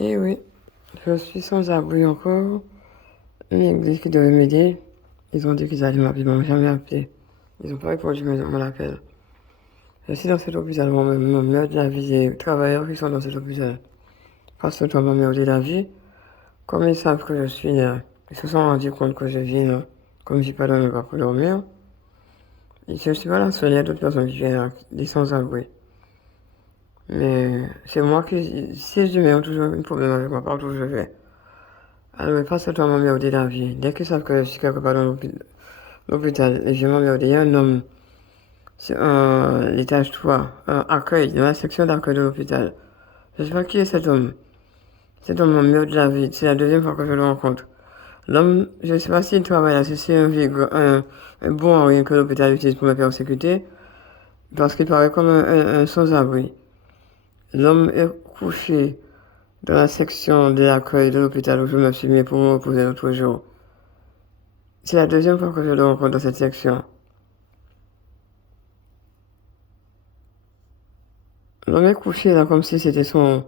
Eh oui, je suis sans abri encore. Une église qui devait m'aider, ils ont dit qu'ils allaient m'appeler, ils m'ont jamais appelé. Ils n'ont pas répondu à mon appel. Je suis dans cet hôpital, mon meurtre de la vie, les travailleurs qui sont dans cet hôpital. Parce que toi, ma mère de la vie, comme ils savent que je suis là, ils se sont rendus compte que je viens là, comme je n'ai pas donné pas pour dormir. Et je ne suis pas la seule, il y a d'autres personnes qui viennent là, des sans-abri. Mais c'est moi qui, si je mets toujours un problème avec moi, partout où je vais. Alors, parce que toi, ma mère de la vie, dès qu'ils savent que je suis quelque part dans l'hôpital, et je m'en mère, il y a un homme sur l'étage 3, un accueil, dans la section d'accueil de l'hôpital. Je ne sais pas qui est cet homme. Cet homme m'a meurt de la vie. C'est la deuxième fois que je le rencontre. L'homme, je ne sais pas s'il travaille là, si c'est un bon en rien que l'hôpital utilise pour me persécuter, parce qu'il paraît comme un sans-abri. L'homme est couché dans la section de l'accueil de l'hôpital où je me suis mis pour me reposer l'autre jour. C'est la deuxième fois que je le rencontre dans cette section. L'homme est couché là comme si c'était son...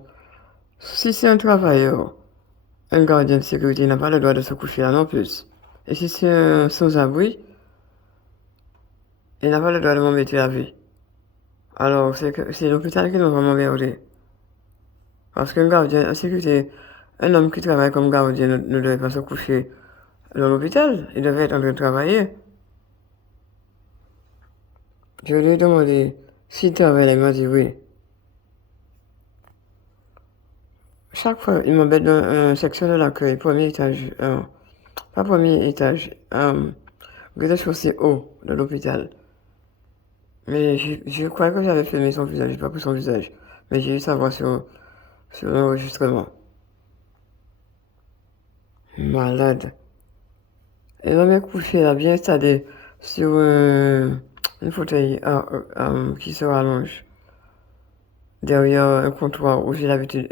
Si c'est un travailleur, un gardien de sécurité, il n'a pas le droit de se coucher là non plus. Et si c'est un sans-abri, il n'a pas le droit de m'embêter la vie. Alors, c'est l'hôpital qui doit vraiment m'emmerder. Parce qu'un gardien en sécurité, un homme qui travaille comme gardien ne devait pas se coucher dans l'hôpital. Il devait être en train de travailler. Je lui ai demandé s'il travaillait, il m'a dit oui. Chaque fois, il m'embête dans une section de l'accueil, premier étage, pas premier étage, rez-de-chaussée haut de l'hôpital. Mais je crois que j'avais filmé son visage, j'ai pas pris son visage. Mais j'ai eu sa voix sur l'enregistrement. Malade. Et l'homme est couché là, bien installé sur une fauteuil qui se rallonge. Derrière un comptoir où j'ai l'habitude,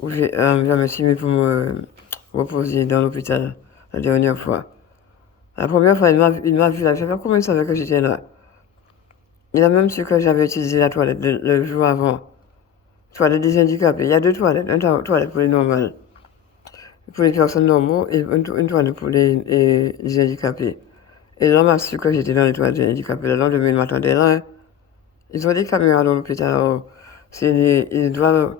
où je me suis mis pour me reposer dans l'hôpital la dernière fois. La première fois, il m'a vu là, je sais pas comment il savait que j'étais là. Il a même su que j'avais utilisé la toilette le jour avant. Toilette des handicapés. Il y a deux toilettes. Une toilette pour les normales, pour les personnes normaux, et une toilette pour les handicapés. Et l'homme a su que j'étais dans les toilettes des handicapés. Le lendemain, il m'attendait là. Hein. Ils ont des caméras dans l'hôpital. Alors, ils doivent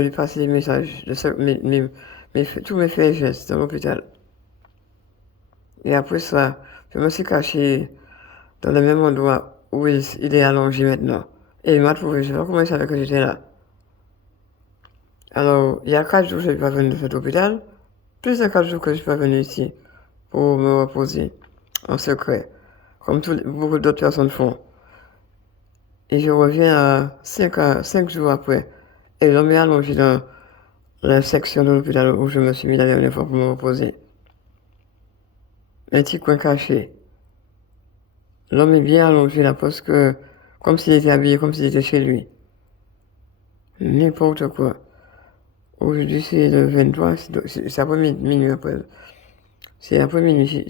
lui passer des messages de tous mes faits et gestes dans l'hôpital. Et après ça, je me suis caché dans le même endroit où il est allongé maintenant. Et il m'a trouvé, je sais pas comment il savait que j'étais là. Alors, il y a 4 jours que je ne suis pas venu de cet hôpital, plus de 4 jours que je ne suis pas venu ici pour me reposer en secret, comme beaucoup d'autres personnes font. Et je reviens à 5 jours après, et l'homme est allongé dans la section de l'hôpital où je me suis mis la dernière fois pour me reposer. Un petit coin caché. L'homme est bien allongé là parce que, comme s'il était habillé, comme s'il était chez lui. N'importe quoi. Aujourd'hui, c'est le 23, c'est après minuit après. C'est après minuit,